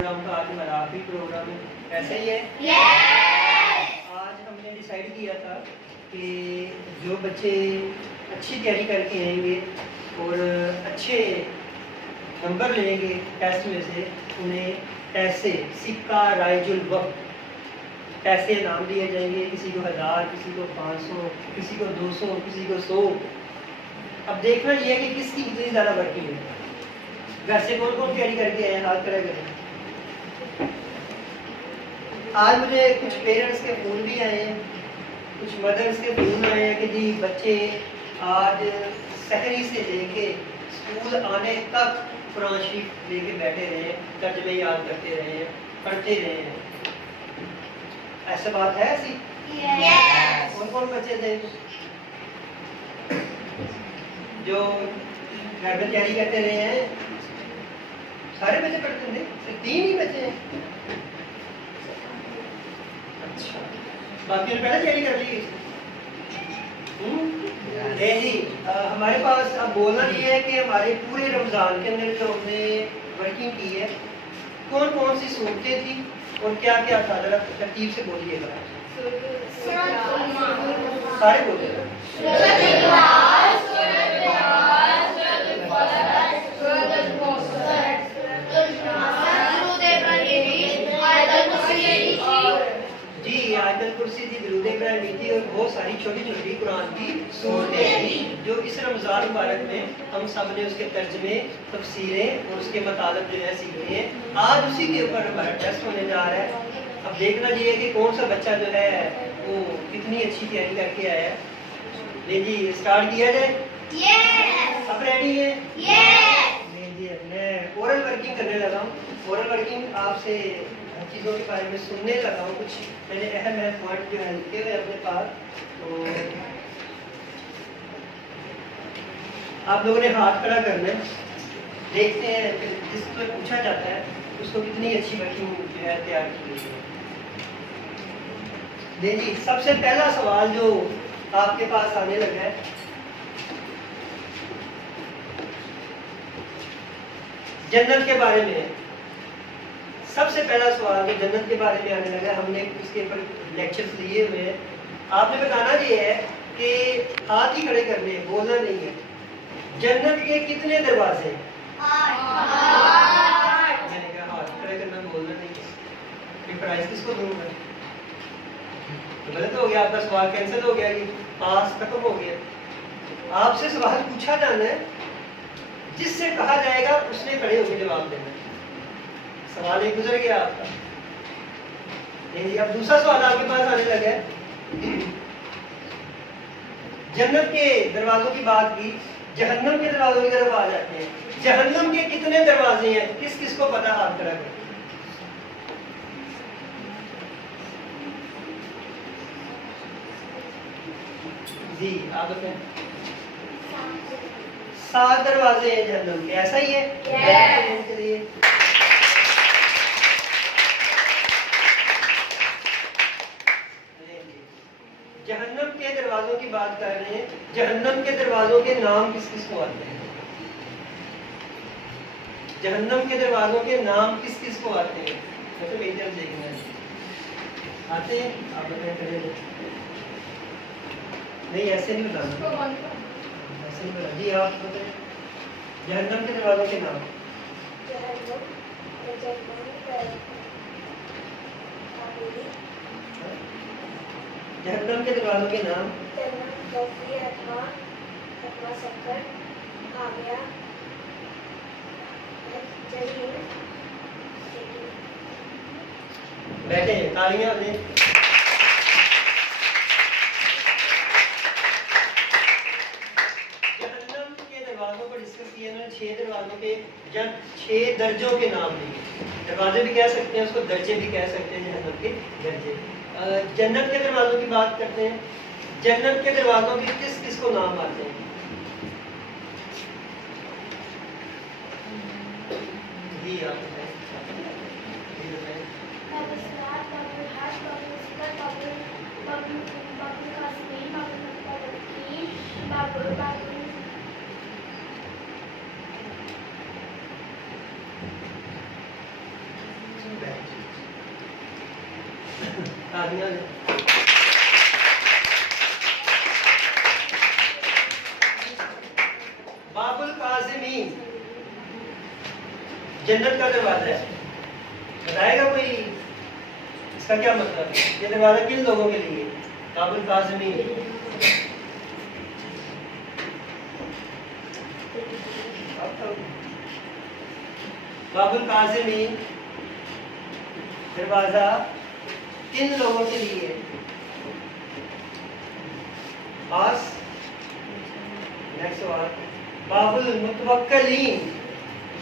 Programme का आज हमारा आखिरी प्रोग्राम है, ऐसा ही है। आज हमने डिसाइड किया था कि जो बच्चे अच्छी तैयारी करके आएंगे और अच्छे नंबर लेंगे टेस्ट में से, उन्हें पैसे, सिक्का राइजुल वक्त पैसे इनाम दिए जाएंगे। किसी को 1000, किसी को 500, किसी को 200, किसी को 100। अब देखना ये है कि किसकी कितनी ज़्यादा वर्किंग है। घर से कौन कौन तैयारी करके आए, हाथ खड़ा करें। आज मुझे कुछ पेरेंट्स के फ़ोन भी आए हैं, कुछ मदर्स के फ़ोन आए हैं कि जी बच्चे आज सहरी से लेके स्कूल आने तक कुरान शरीफ लेके बैठे रहे, तर्जुमे याद करते रहे, पढ़ते रहे हैं। ऐसा बात है ऐसी? कौन कौन बच्चे थे जो घर में तैयारी करते रहे हैं? सारे बच्चे पढ़ते थे, सिर्फ 3 ही बच्चे हैं। अच्छा, बाकी ने पहले तैयारी कर ली। जी हमारे पास अब बोलना ये है कि हमारे पूरे रमज़ान के अंदर जो हमने वर्किंग की है, कौन कौन सी सूरतें थी और क्या क्या था, जरा तरतीब से बोलिएगा। सारे बोलिएगा। जी आयतल कुर्सी थी, दुरूद इब्राहिमी थी और बहुत सारी छोटी छोटी कुरान की सूरतें थी जो इस रमज़ान मुबारक में हम सब ने उसके तर्जमे, तफसीरें और उसके मतलब जो है सीखे हैं। आज उसी के ऊपर हमारा टेस्ट होने जा रहा है। अब देखना चाहिए कि कौन सा बच्चा जो है वो कितनी अच्छी तैयारी करके आया है। ले जी स्टार्ट किया जाए। सब रेडी है? मैं ओरल वर्किंग करने लगा हूँ। ओरल वर्किंग आपसे चीज़ों के बारे में सुनने लगा हूँ। कुछ मैंने अहम पॉइंट जो है लिखे हुए अपने पास, तो आप लोगों ने हाथ खड़ा करना है। देखते हैं जिसको पूछा जाता है उसको कितनी अच्छी वर्किंग जो है तैयार की गई है। देखिए सबसे पहला सवाल जो आपके पास आने लगा है, जन्नत के बारे में। सबसे पहला सवाल जो जन्नत के बारे में आने लगा, हमने इसके ऊपर लेक्चर्स लिए हुए हैं। आपने बताना ये है कि हाथ ही खड़े करने हैं, बोलना नहीं है। जन्नत के कितने दरवाजे हैं? 8। मैंने कहा हाथ खड़े करना, बोलना नहीं है। फिर प्राइस किसको दूंगा? तो गलत हो गया, आपका सवाल कैंसिल हो गया, कि पास खत्म हो गया। आपसे सवाल पूछा जाना है, जिससे कहा जाएगा उसने खड़े होकर जवाब देना है। सवाल एक गुजर गया आपका। नहीं, अब दूसरा सवाल आपके पास आने लगा है। जन्नत के दरवाजों की बात की, जहन्नम के दरवाजों की तरफ आ जाते हैं। जहन्नम के कितने दरवाजे हैं? किस किस को पता? हाथ खड़ा करें। जी आप बताएं। 7 दरवाजे हैं जहन्नम के, ऐसा ही है? चलिए जहन्नम के दरवाजों की बात कर रहे हैं। जहन्नम के दरवाजों के नाम किस किस को आते हैं? जहन्नम के दरवाजों के नाम किस किस को आते हैं? मतलब मेरी तरफ देखना है, आते हैं? आप बताएं। नहीं ऐसे नहीं बताना, ऐसे नहीं बताना। जी आप बताएं जहन्नम के दरवाजों के नाम। जहन्नम के दरवाजों के नाम। बैठे हैं, तालियां दें। जहन्नम के दरवाजों पर डिस्कस किया उन्होंने। 6 दरवाजों के 6 दर्जों के नाम लिए। दरवाजे भी कह सकते हैं उसको, दर्जे भी कह सकते हैं, जहन्नम के दर्जे। जन्नत के दरवाजों की बात करते हैं। जन्नत के दरवाजों के किस किस को नाम आते हैं? जी आप बताएं। तालियां दें। बाबुल काज़िमीन, जन्नत का दरवाजा है। बताएगा कोई इसका क्या मतलब है? ये दरवाजा किन लोगों के लिए? बाबुल काज़िमीन, बाबुल काज़िमीन दरवाजा किन लोगों के लिए? पास। नेक्स्ट सवाल, बाबुल मुतवक्किलीन,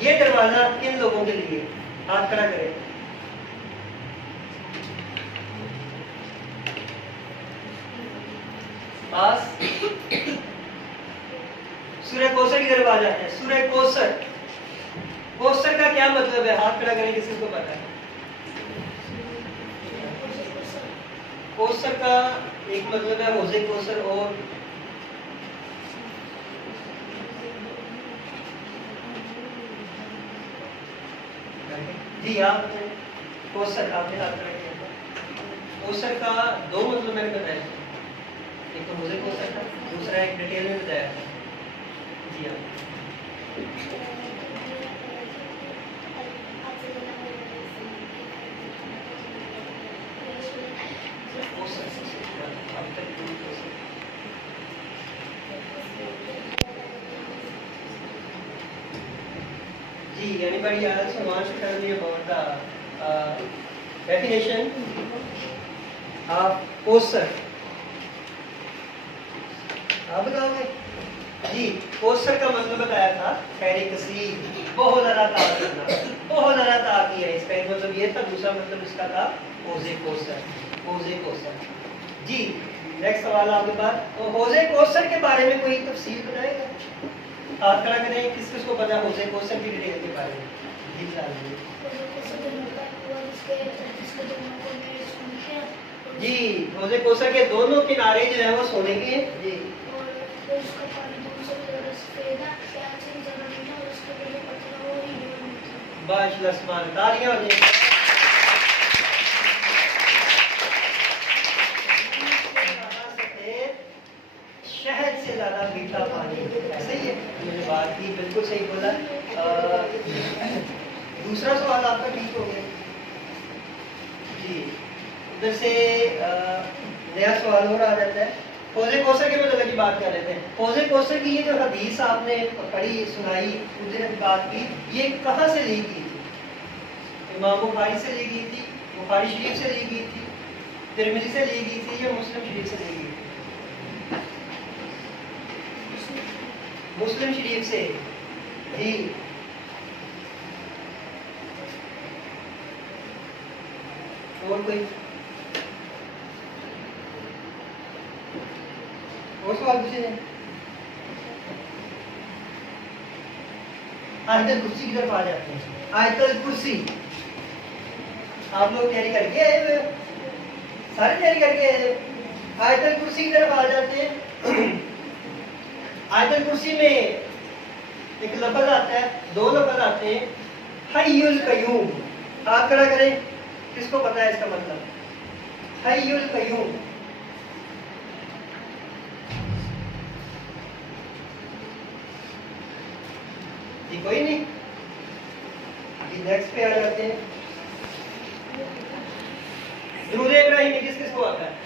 ये दरवाजा किन लोगों के लिए? हाथ खड़ा करें। पास। सूरह कौसर की तरफ आ जाते हैं। सूरह कौसर, कौसर का क्या मतलब है? हाथ खड़ा करें किसी को पता है? कौसर का एक मतलब है हौज़े कौसर, और जी आप कौसर, आपने हाथ खड़ा किया। कौसर का दो मतलब मैंने बताया, एक तो हौज़े कौसर था, दूसरा एक डिटेल में बताया था। जी हाँ, जी anybody else who wants to tell me about the definition of Kausar? आप बताओगे? जी, कौसर का मतलब बताया था खैर कसीर, बहुत ज़्यादा ताक़त करना, बहुत ज़्यादा ताक़ी है। इसका एक मतलब ये था, दूसरा मतलब इसका था हौज़े कौसर, हौज़े कौसर। जी नेक्स्ट सवाल आपके पास, हौज़े कौसर के बारे में कोई तफसील बताएगा? हाथ खड़ा करें, किस किस को पता है हौज़े कौसर की डिटेल के बारे में? जी जी, हौज़े कौसर के दोनों किनारे जो है वो सोने के हैं। जी, बाशलस्मान, तालियां हो जाएं। शहद से ज्यादा मीठा पानी, सही है, मैंने बात की, बिल्कुल सही बोला। दूसरा सवाल आपका ठीक हो गया। जी, उधर से नया सवाल और आ जाता है। हौज़े कौसर के मतलब की बात कर लेते हैं। हौज़े कौसर की ये जो हदीस आपने पढ़ी सुनाई, उधर बात की, ये कहाँ से ली गई थी? इमाम बुखारी से ली गई थी, बुखारी शरीफ से ली गई थी, तिरमिज़ी से ली गई थी, या मुस्लिम शरीफ से ली गई थी? मुस्लिम शरीफ से। जी, और कोई और सवाल पूछे? आयतल कुर्सी की तरफ आ जाते हैं। आयतल कुर्सी आप लोग तैयारी करके आए हुए हो? सारे तैयारी करके आए हो? आयतल कुर्सी की तरफ आ जाते हैं। आयतल कुर्सी में एक लफ्ज़ आता है, दो लफ्ज़ आते हैं, हय्युल कय्यूम। हाथ खड़ा करें, किसको पता है इसका मतलब? हय्युल कय्यूम, जी कोई नहीं। अभी नेक्स्ट पे आ जाते हैं। दुरूद इब्राहिमी किस किस को आता है?